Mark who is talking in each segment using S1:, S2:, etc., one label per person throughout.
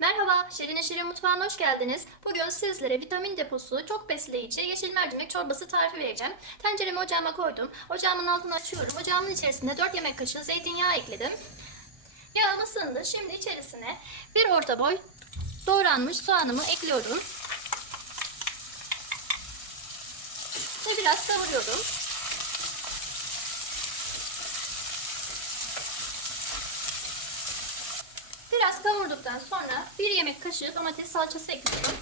S1: Merhaba, Şirin Şirin Mutfağı'na hoş geldiniz. Bugün sizlere vitamin deposu, çok besleyici yeşil mercimek çorbası tarifi vereceğim. Tenceremi ocağıma koydum. Ocağımın altını açıyorum. Ocağımın içerisine 4 yemek kaşığı zeytinyağı ekledim. Yağım ısındı. Şimdi içerisine bir orta boy doğranmış soğanımı ekliyorum. Ve biraz kavuruyorum. Biraz kavurduktan sonra bir yemek kaşığı domates salçası ekliyorum.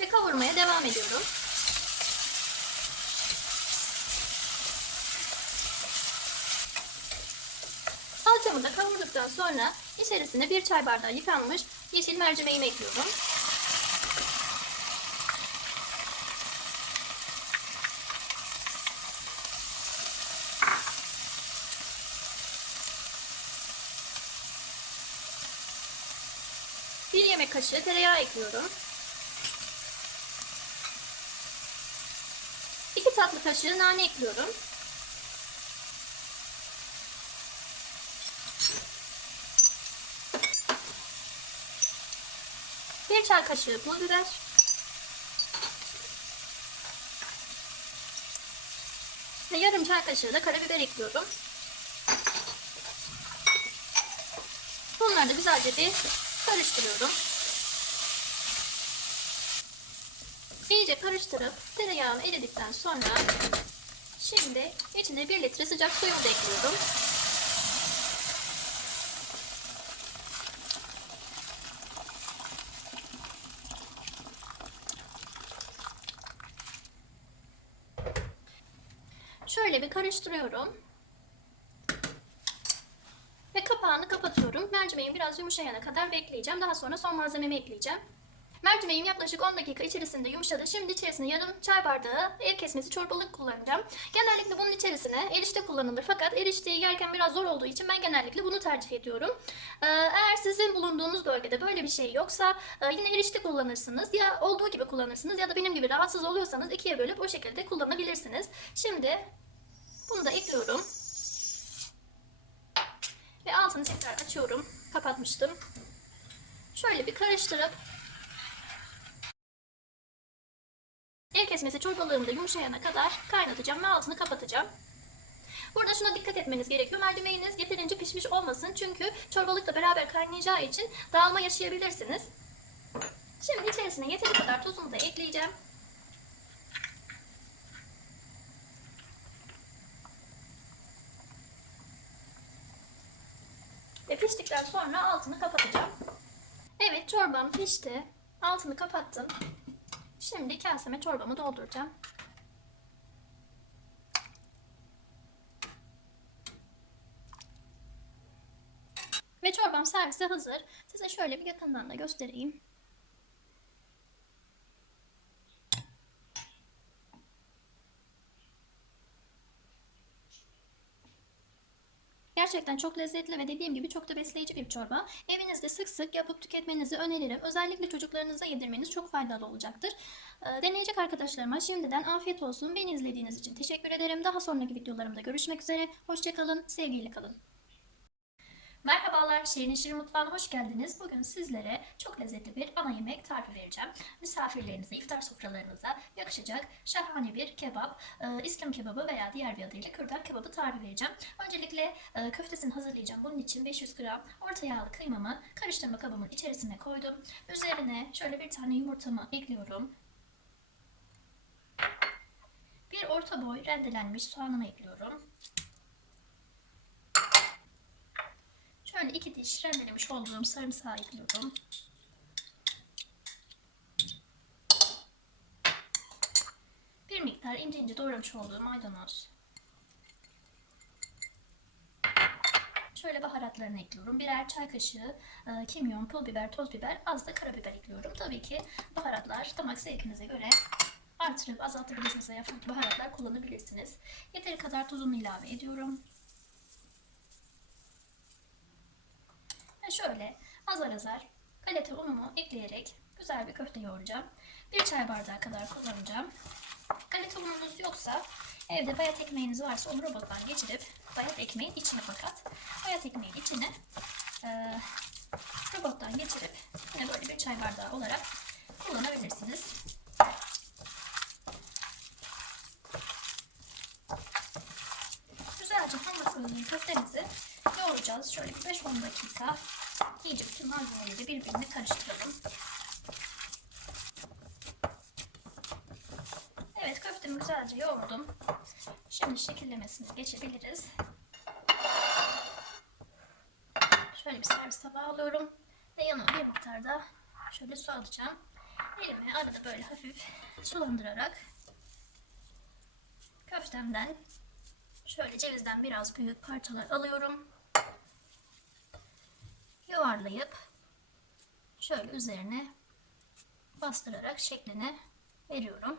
S1: Ve kavurmaya devam ediyorum. Salçamı da kavurduktan sonra içerisine bir çay bardağı yıkanmış yeşil mercimeğimi ekliyorum. Bir yemek kaşığı tereyağı ekliyorum. 2 tatlı kaşığı nane ekliyorum. Bir çay kaşığı pul biber. Ve yarım çay kaşığı da karabiber ekliyorum. Bunları da güzelce bir karıştırıyorum. İyice karıştırıp tereyağını eridikten sonra şimdi içine 1 litre sıcak suyumu da ekliyorum. Şöyle bir karıştırıyorum. Ve kapağını kapatıyorum. Mercimeğin biraz yumuşayana kadar bekleyeceğim. Daha sonra son malzememi ekleyeceğim. Mercimeğim yaklaşık 10 dakika içerisinde yumuşadı. Şimdi içerisine yarım çay bardağı el kesmesi çorbalık kullanacağım. Genellikle bunun içerisine erişte kullanılır. Fakat erişteyi yerken biraz zor olduğu için ben genellikle bunu tercih ediyorum. Ee, Eğer sizin bulunduğunuz bölgede böyle bir şey yoksa e, yine erişte kullanırsınız. Ya olduğu gibi kullanırsınız ya da benim gibi rahatsız oluyorsanız ikiye bölüp o şekilde kullanabilirsiniz. Şimdi bunu da ekliyorum. Ve altını tekrar açıyorum. Kapatmıştım. Şöyle bir karıştırıp el kesmesi çorbalığımda yumuşayana kadar kaynatacağım ve altını kapatacağım. Burada şuna dikkat etmeniz gerekiyor. Mercimeğiniz yeterince pişmiş olmasın. Çünkü çorbalıkla beraber kaynayacağı için dağılma yaşayabilirsiniz. Şimdi içerisine yeteri kadar tuzumu da ekleyeceğim. Ve piştikten sonra altını kapatacağım. Evet çorbam pişti. Altını kapattım. Şimdi kaseme çorbamı dolduracağım. Ve çorbam servise hazır. Size şöyle bir yakından da göstereyim. Gerçekten çok lezzetli ve dediğim gibi çok da besleyici bir çorba. Evinizde sık sık yapıp tüketmenizi öneririm. Özellikle çocuklarınıza yedirmeniz çok faydalı olacaktır. Ee, Deneyecek arkadaşlarıma şimdiden afiyet olsun. Beni izlediğiniz için teşekkür ederim. Daha sonraki videolarımda görüşmek üzere. Hoşçakalın, sevgiyle kalın. Merhabalar, Şirin Şirin Mutfağı'na hoş geldiniz. Bugün sizlere çok lezzetli bir ana yemek tarifi vereceğim. Misafirlerinize, iftar sofralarınıza yakışacak şahane bir kebap, e, İslam kebabı veya diğer bir adıyla kürdan kebabı tarifi vereceğim. Öncelikle e, köftesini hazırlayacağım. Bunun için 500 gram orta yağlı kıymamı karıştırma kabımın içerisine koydum. Üzerine şöyle bir tane yumurtamı ekliyorum. Bir orta boy rendelenmiş soğanımı ekliyorum. Şöyle iki diş rendelemiş olduğum sarımsağı ekliyorum. Bir miktar ince ince doğramış olduğum maydanoz. Şöyle baharatlarını ekliyorum. Birer çay kaşığı e, kimyon, pul biber, toz biber, az da karabiber ekliyorum. Tabii ki baharatlar damak zevkinize göre artırıp azaltabilirsiniz veya farklı baharatlar kullanabilirsiniz. Yeteri kadar tuzunu ilave ediyorum. Şöyle azar azar galeta unumu ekleyerek güzel bir köfte yoğuracağım. Bir çay bardağı kadar kullanacağım. Galeta ununuz yoksa evde bayat ekmeğiniz varsa onu robottan geçirip bayat ekmeğin içine fakat bayat ekmeğin içine e, robottan geçirip çay bardağı olarak kullanabilirsiniz. Güzelce hamur köftemizi yoğuracağız. Şöyle bir 5-10 dakika iyice bütün malzemeleri birbirine karıştıralım. Evet köftemi güzelce yoğurdum. Şimdi şekillemesine geçebiliriz. Şöyle bir servis tabağı alıyorum. Ve yanına bir miktar da şöyle su alacağım. Elimi arada böyle hafif sulandırarak köftemden şöyle cevizden biraz büyük parçalar alıyorum. Yuvarlayıp şöyle üzerine bastırarak şeklini veriyorum.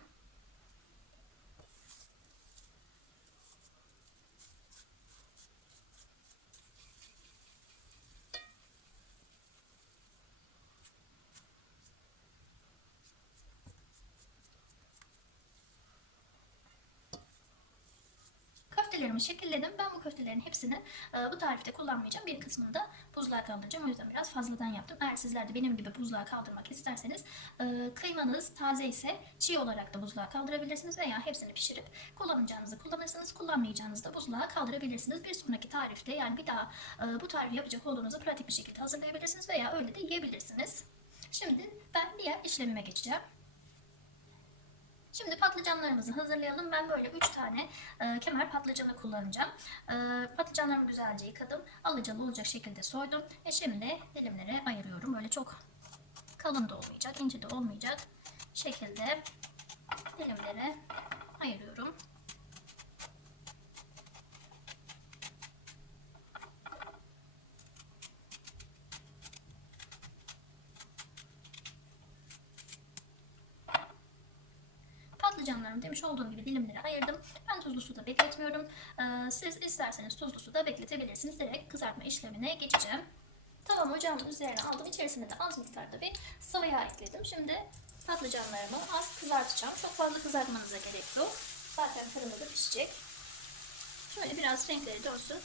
S1: Köftelerimi şekilledim. Ben bu köftelerin hepsini e, bu tarifte kullanmayacağım. Bir kısmını da buzluğa kaldıracağım. O yüzden biraz fazladan yaptım. Eğer sizler de benim gibi buzluğa kaldırmak isterseniz e, kıymanız taze ise çiğ olarak da buzluğa kaldırabilirsiniz veya hepsini pişirip kullanacağınızı kullanırsınız. Kullanmayacağınızı da buzluğa kaldırabilirsiniz. Bir sonraki tarifte yani bir daha e, bu tarifi yapacak olduğunuzda pratik bir şekilde hazırlayabilirsiniz veya öyle de yiyebilirsiniz. Şimdi ben diğer işlemime geçeceğim. Şimdi patlıcanlarımızı hazırlayalım. Ben böyle 3 tane e, kemer patlıcanı kullanacağım. E, patlıcanlarımı güzelce yıkadım. Alıcalı olacak şekilde soydum. Ve şimdi dilimlere ayırıyorum. Böyle çok kalın da olmayacak, ince de olmayacak şekilde dilimlere ayırıyorum. Patlıcanlarımı demiş olduğum gibi dilimlere ayırdım. Ben tuzlu suda bekletmiyorum. Ee, siz isterseniz tuzlu suda bekletebilirsiniz. Direkt kızartma işlemine geçeceğim. Tavamı ocağımın üzerine aldım. İçerisine de az miktarda bir sıvı yağ ekledim. Şimdi patlıcanlarımı az kızartacağım. Çok fazla kızartmanıza gerek yok. Zaten fırında da pişecek. Şöyle biraz renkleri dönsün.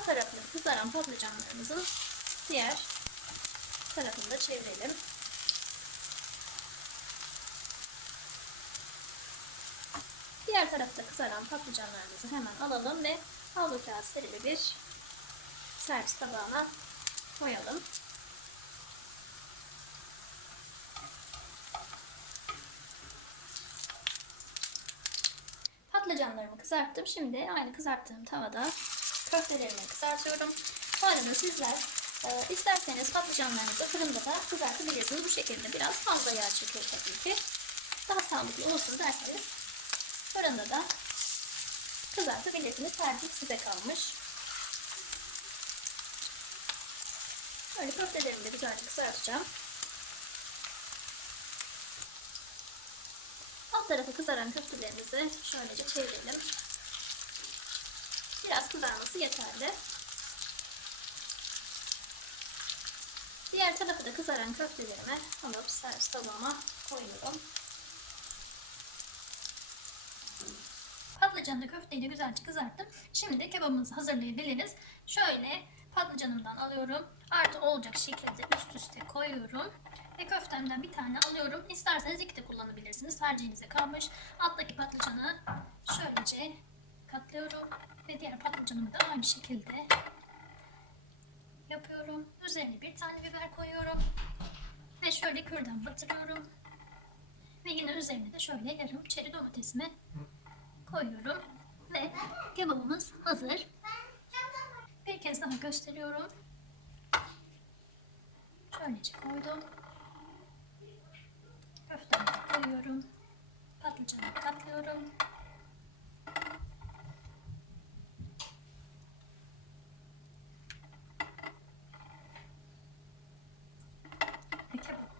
S1: Alt tarafını kızaran patlıcanlarımızın diğer tarafını da çevirelim. Diğer tarafta kızaran patlıcanlarımızı hemen alalım ve havlu kağıt serili bir servis tabağına koyalım. Patlıcanlarımı kızarttım. Şimdi aynı kızarttığım tavada köftelerimi kızartıyorum. Bu arada sizler e, isterseniz patlıcanlarınızı fırında da kızartabilirsiniz. Bu şekilde biraz fazla yağ çekiyor tabii ki. Daha sağlıklı olsun derseniz fırında da kızartabilirsiniz. Tercih size kalmış. Böyle köftelerimi de güzelce kızartacağım. Alt tarafı kızaran köftelerimizi şöylece çevirelim. Biraz kızarması yeterli. Diğer tarafı da kızaran köftelerimi alıp servis tabağıma koyuyorum. Patlıcanlı köfteyi de güzelce kızarttım. Şimdi kebabımızı hazırlayabiliriz. Şöyle patlıcanımdan alıyorum. Artı olacak şekilde üst üste koyuyorum. Ve köftemden bir tane alıyorum. İsterseniz iki de kullanabilirsiniz. Tercihinize kalmış. Alttaki patlıcanı şöylece katlıyorum. Ve diğer patlıcanımı da aynı şekilde yapıyorum. Üzerine bir tane biber koyuyorum. Ve şöyle kürdan batırıyorum. Ve yine üzerine de şöyle yarım çeri domatesimi koyuyorum. Ve kebabımız hazır. Bir kez daha gösteriyorum. Şöylece koydum. Köftemi koyuyorum. Patlıcanı katlıyorum.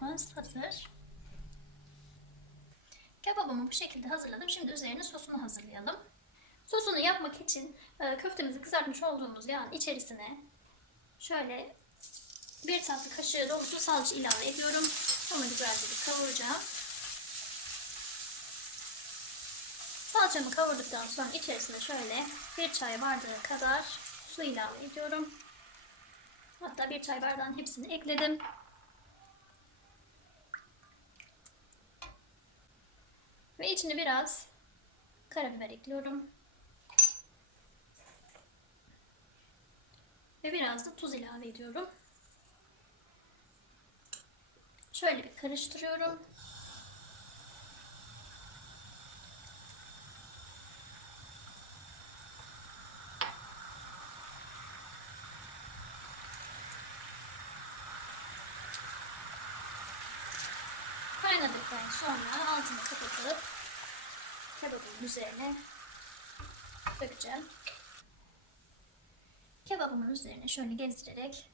S1: Ve kebabımız hazır. Kebabımı bu şekilde hazırladım. Şimdi üzerine sosunu hazırlayalım. Sosunu yapmak için e, köftemizi kızartmış olduğumuz yağın içerisine şöyle Bir tatlı kaşığı dolusu salça ilave ediyorum. Onu güzelce bir kavuracağım. Salçamı kavurduktan sonra içerisine şöyle bir çay bardağı kadar su ilave ediyorum. Hatta bir çay bardağının hepsini ekledim. Ve içine biraz karabiber ekliyorum. Ve biraz da tuz ilave ediyorum. Şöyle bir karıştırıyorum. Kaynadıktan sonra altını kapatıp kebabın üzerine dökeceğim. Kebabımın üzerine şöyle gezdirerek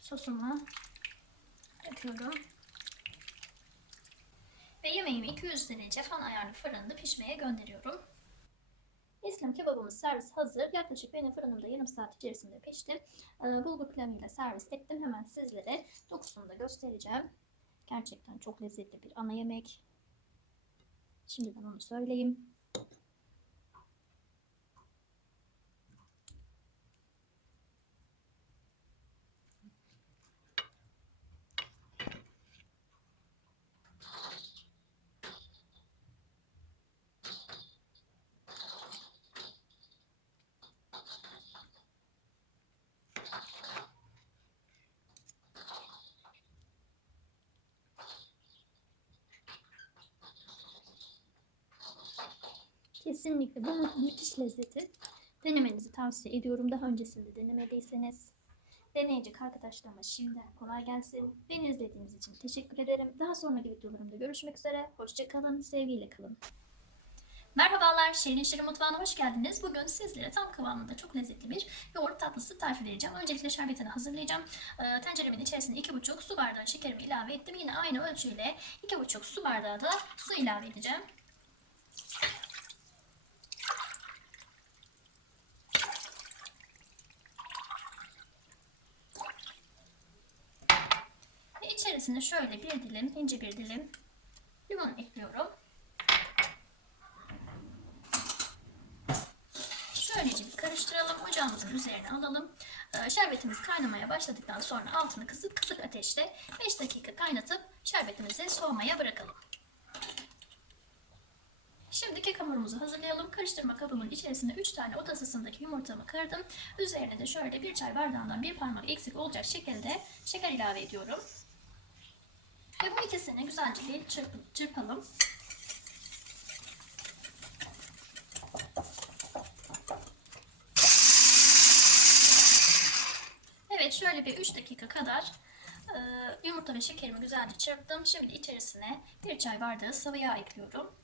S1: sosumu döküyorum. Ve yemeğimi 200 derece fan ayarlı fırında pişmeye gönderiyorum. İslam kebabımız servis hazır. Yaklaşık benim fırınımda yarım saat içerisinde pişti. Ee, Bulgur pilavıyla servis ettim. Hemen sizlere dokusunu da göstereceğim. Gerçekten çok lezzetli bir ana yemek. Şimdiden onu söyleyeyim. Kesinlikle bu müthiş lezzeti denemenizi tavsiye ediyorum. Daha öncesinde denemediyseniz deneyecek arkadaşlarıma şimdiden kolay gelsin. Beni izlediğiniz için teşekkür ederim. Daha sonraki videolarımda görüşmek üzere. Hoşçakalın, sevgiyle kalın. Merhabalar, Şirin Şirin Mutfağı'na hoş geldiniz. Bugün sizlere tam kıvamında çok lezzetli bir yoğurt tatlısı tarifi vereceğim. Öncelikle şerbetini hazırlayacağım. Ee, tenceremin içerisine 2,5 su bardağı şekerimi ilave ettim. Yine aynı ölçüyle 2,5 su bardağı da su ilave edeceğim. Ve içerisine şöyle bir dilim, ince bir dilim limon ekliyorum. Şöylece bir karıştıralım. Ocağımızın üzerine alalım. Ee, Şerbetimiz kaynamaya başladıktan sonra altını kısıp kısık ateşte 5 dakika kaynatıp şerbetimizi soğumaya bırakalım. Şimdi kek hamurumuzu hazırlayalım. Karıştırma kabımın içerisine 3 tane oda ısısındaki yumurtamı kırdım. Üzerine de şöyle bir çay bardağından bir parmak eksik olacak şekilde şeker ilave ediyorum. Ve bu ikisini güzelce çırp- çırpalım. Evet şöyle bir 3 dakika kadar e, yumurta ve şekerimi güzelce çırptım. Şimdi içerisine bir çay bardağı sıvı yağ ekliyorum.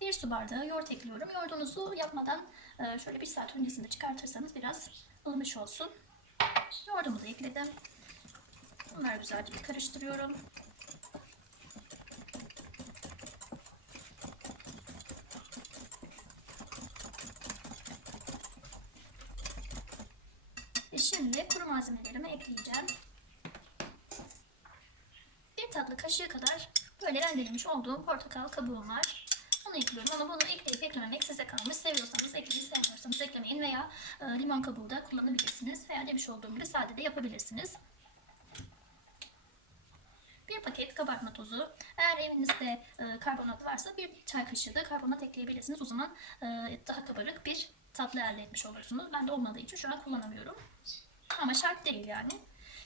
S1: Bir su bardağı yoğurt ekliyorum. Yoğurdunuzu yapmadan e, şöyle bir saat öncesinde çıkartırsanız biraz ılımış olsun. Yoğurdumu da ekledim. Bunları güzelce bir karıştırıyorum. Ve şimdi kuru malzemelerimi ekleyeceğim. Bir tatlı kaşığı kadar böyle rendelemiş olduğum portakal kabuğum var. Onu ekliyorum ama bunu ekleyip eklememek size kalmış. Seviyorsanız ekleyin, sevmiyorsanız eklemeyin veya e, limon kabuğu da kullanabilirsiniz. Veya demiş olduğum gibi sade de yapabilirsiniz. Bir paket kabartma tozu. Eğer evinizde e, karbonat varsa bir çay kaşığı da karbonat ekleyebilirsiniz. O zaman e, daha kabarık bir tatlı elde etmiş olursunuz. Ben de olmadığı için şu an kullanamıyorum. Ama şart değil yani.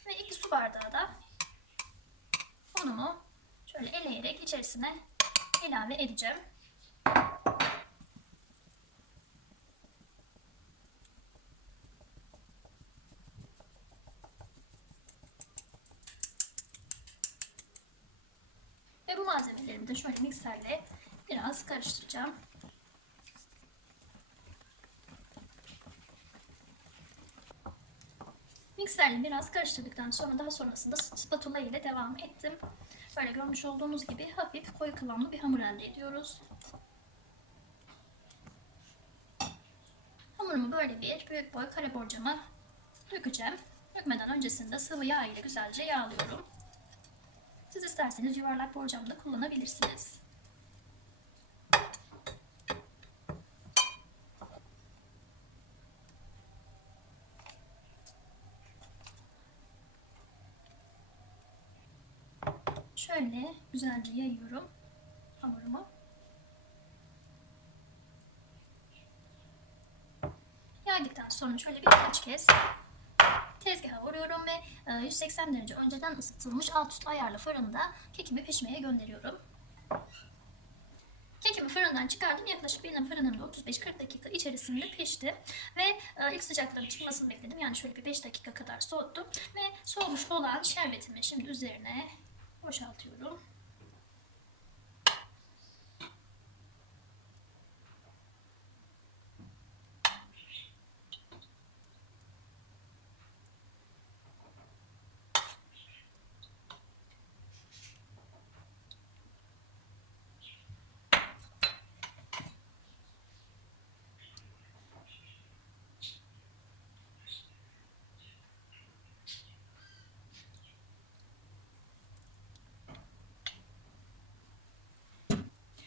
S1: Ve iki su bardağı da unumu şöyle eleyerek içerisine ilave edeceğim. Ve bu malzemelerimi de şöyle mikserle biraz karıştıracağım. Mikserle biraz karıştırdıktan sonra daha sonrasında spatula ile devam ettim. Böyle görmüş olduğunuz gibi hafif koyu kıvamlı bir hamur elde ediyoruz. Hamurumu böyle bir büyük boy kare borcama dökeceğim. Dökmeden öncesinde sıvı yağ ile güzelce yağlıyorum. Siz isterseniz yuvarlak borcam da kullanabilirsiniz. Şöyle güzelce yayıyorum hamurumu. Sonra şöyle birkaç kez tezgaha vuruyorum ve e, 180 derece önceden ısıtılmış alt üst ayarlı fırında kekimi pişmeye gönderiyorum. Kekimi fırından çıkardım. Yaklaşık benim fırınımda 35-40 dakika içerisinde pişti. Ve e, ilk sıcaklığının çıkmasını bekledim. Yani şöyle bir 5 dakika kadar soğuttum. Ve soğumuş olan şerbetimi şimdi üzerine boşaltıyorum.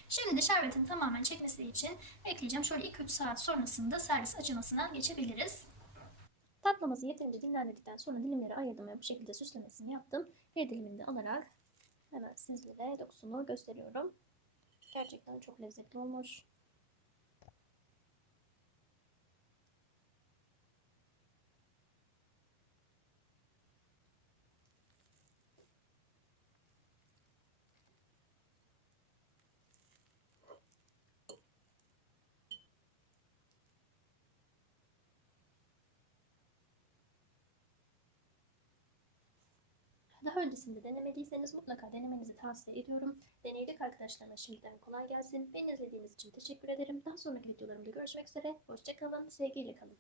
S1: Şimdi şerbetin tamamen çekmesi için bekleyeceğim. Şöyle 2-3 saat sonrasında servis aşamasına geçebiliriz. Tatlımızı yeterince dinlendirdikten sonra dilimleri ayırdım ve bu şekilde süslemesini yaptım. Bir dilimini de alarak hemen sizlere dokusunu gösteriyorum. Gerçekten çok lezzetli olmuş. Öncesinde denemediyseniz mutlaka denemenizi tavsiye ediyorum. Deneyecek arkadaşlarıma şimdiden kolay gelsin. Beni izlediğiniz için teşekkür ederim. Daha sonraki videolarımda görüşmek üzere. Hoşçakalın, sevgiyle kalın.